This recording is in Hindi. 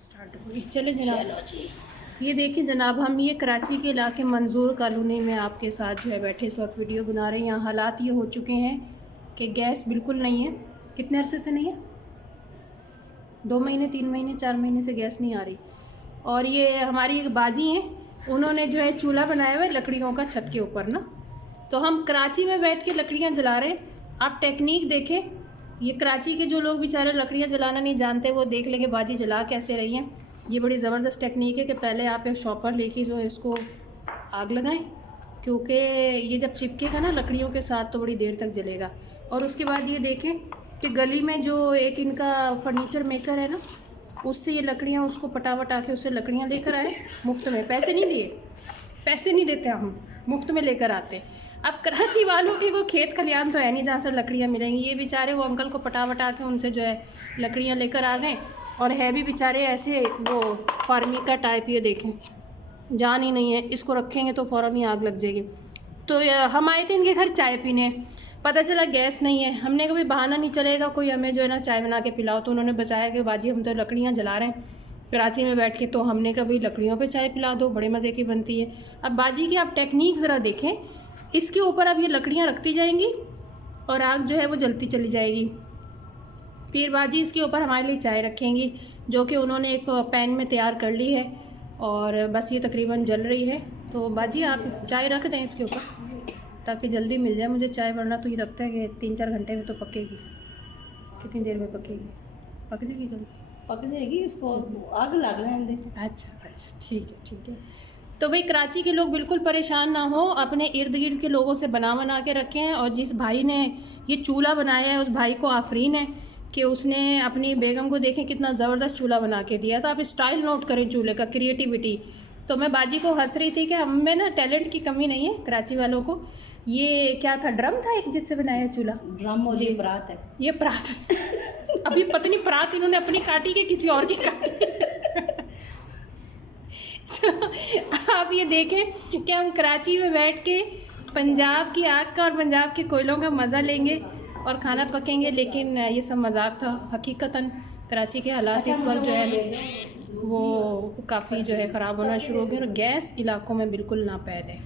स्टार्ट होगी। चले जनाब, ये देखिए जनाब, हम ये कराची के इलाके मंजूर कॉलोनी में आपके साथ जो है बैठे इस वक्त वीडियो बना रहे हैं। यहाँ हालात ये हो चुके हैं कि गैस बिल्कुल नहीं है। कितने अरसे से नहीं है? 2 महीने 3 महीने 4 महीने से गैस नहीं आ रही। और ये हमारी एक बाजी हैं, उन्होंने जो है चूल्हा बनाया हुआ है लकड़ियों का छत के ऊपर ना। तो हम कराची में बैठ के लकड़ियाँ जला रहे हैं। आप टेक्निक देखें, ये कराची के जो लोग बेचारे लकड़ियाँ जलाना नहीं जानते वो देख लेंगे बाजी जला कैसे रही हैं। ये बड़ी ज़बरदस्त टेक्निक है कि पहले आप एक शॉपर लेके जो है इसको आग लगाएं, क्योंकि ये जब चिपकेगा ना लकड़ियों के साथ तो बड़ी देर तक जलेगा। और उसके बाद ये देखें कि गली में जो एक इनका फर्नीचर मेकर है ना, उससे ये लकड़ियाँ उसको पटा के उससे लकड़ियाँ लेकर आए मुफ्त में। पैसे नहीं दिए, पैसे नहीं देते हम, मुफ्त में लेकर आते। अब कराची वालों की कोई खेत खलियान तो है नहीं जहाँ से लकड़ियाँ मिलेंगी। ये बेचारे वो अंकल को पटा के उनसे जो है लकड़ियाँ लेकर आ गए। और है भी बेचारे ऐसे वो फार्मी का टाइप, ये देखें जान ही नहीं है, इसको रखेंगे तो फ़ौरन ही आग लग जाएगी। तो हम आए थे इनके घर चाय पीने, पता चला गैस नहीं है। हमने कभी बहाना नहीं चलेगा, कोई हमें जो है ना चाय बना के पिलाओ। तो उन्होंने बताया कि बाजी हम तो लकड़ियाँ जला रहे हैं कराची में बैठ के। तो हमने कभी लकड़ियों पे चाय पिला दो, बड़े मज़े की बनती है। अब बाजी की आप टेक्निक ज़रा देखें, इसके ऊपर अब ये लकड़ियाँ रखती जाएंगी और आग जो है वो जलती चली जाएगी। फिर बाजी इसके ऊपर हमारे लिए चाय रखेंगी, जो कि उन्होंने एक पैन में तैयार कर ली है और बस ये तकरीबन जल रही है। तो बाजी आप चाय रख दें इसके ऊपर ताकि जल्दी मिल जाए मुझे चाय, वरना तो ये लगता है कि 3-4 घंटे में तो पकेगी। कितनी देर में पकेगी? पक जाएगी जल्दी? पक जाएगी, उसको आग लग लेने दें। अच्छा, ठीक है। तो भाई कराची के लोग बिल्कुल परेशान ना हो, अपने इर्द गिर्द के लोगों से बना के रखें। और जिस भाई ने ये चूल्हा बनाया है उस भाई को आफरीन है कि उसने अपनी बेगम को देखें कितना ज़बरदस्त चूल्हा बना के दिया। तो आप स्टाइल नोट करें चूल्हे का, क्रिएटिविटी। तो मैं बाजी को हंस रही थी कि हम में ना टैलेंट की कमी नहीं है कराची वालों को। ये क्या था, ड्रम था एक जिससे बनाया चूल्हा? ड्रम और ये परात है। ये परात अभी पत्नी परात इन्होंने अपनी काटी के किसी और की काटी आप ये देखें कि हम कराची में बैठ के पंजाब की आग का और पंजाब के कोयलों का मज़ा लेंगे और खाना पकेंगे। लेकिन ये सब मजाक था। हकीकतन कराची के हालात इस वक्त जो है वो काफ़ी जो है ख़राब होना शुरू हो गए और गैस इलाकों में बिल्कुल नापैद है।